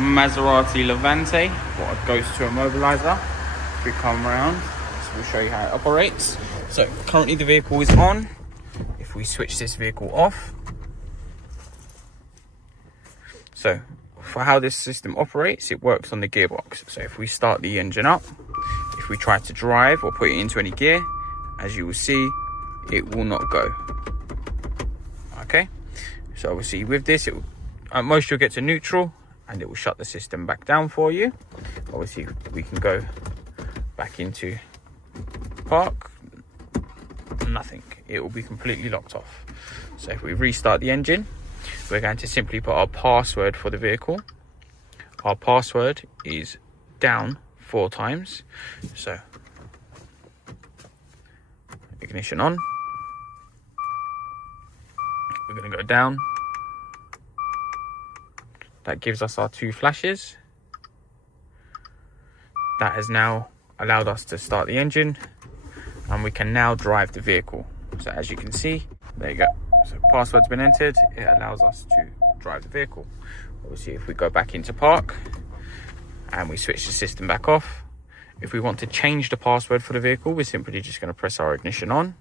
Maserati Levante, what goes to Immobiliser. If we come around, so we'll show you how it operates. So currently the vehicle is on. If we switch this vehicle off, so for how this system operates, it works on the gearbox. So if we start the engine up, if we try to drive or put it into any gear, as you will see, it will not go. Okay, so obviously with this, it will, at most you'll get to neutral and it will shut the system back down for you. Obviously we can go back into park, nothing, it will be completely locked off. So if we restart the engine, we're going to simply put our password for the vehicle. Our password is down 4 times. So ignition on, we're going to go down. That gives us our 2 flashes. That has now allowed us to start the engine, and we can now drive the vehicle. So as you can see, there you go. So password's been entered, it allows us to drive the vehicle. Obviously if we go back into park and we switch the system back off, if we want to change the password for the vehicle, we're simply just going to press our ignition on.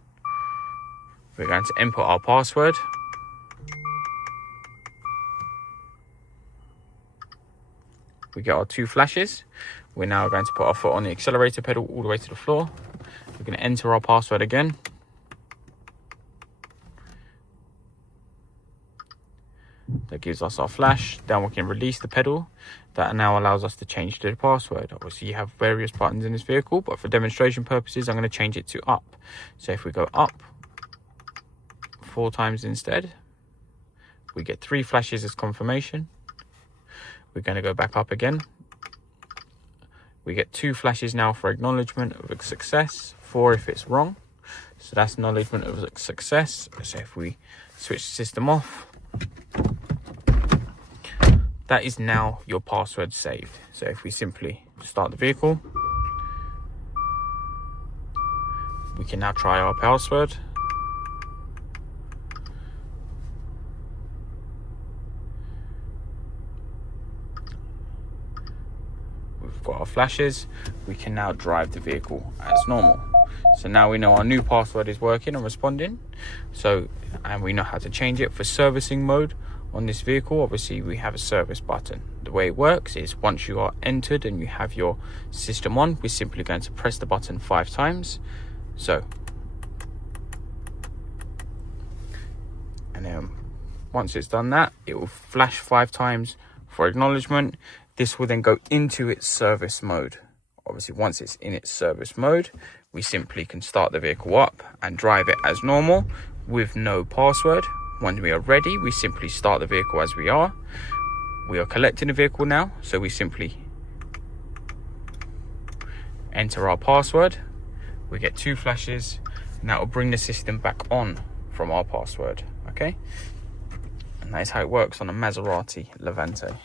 We're going to input our password. We get our 2 flashes. We're now going to put our foot on the accelerator pedal all the way to the floor. We're going to enter our password again. That gives us our flash. Then we can release the pedal. That now allows us to change the password. Obviously you have various buttons in this vehicle, but for demonstration purposes I'm going to change it to up. So if we go up 4 times instead, we get 3 flashes as confirmation. We're going to go back up again. We get 2 flashes now for acknowledgement of a success, 4 if it's wrong. So that's acknowledgement of a success. So if we switch the system off, that is now your password saved. So if we simply start the vehicle, we can now try our password. We've got our flashes. We can now drive the vehicle as normal. So now we know our new password is working and responding. And we know how to change it. For servicing mode on this vehicle, obviously we have a service button. The way it works is once you are entered and you have your system on, we're simply going to press the button 5 times. So, and then once it's done that, it will flash 5 times for acknowledgement. This will then go into its service mode. Obviously once it's in its service mode, we simply can start the vehicle up and drive it as normal with no password. When we are ready, we simply start the vehicle as we are. We are collecting the vehicle now, so we simply enter our password. We get 2 flashes, and that will bring the system back on from our password. Okay, and that is how it works on a Maserati Levante.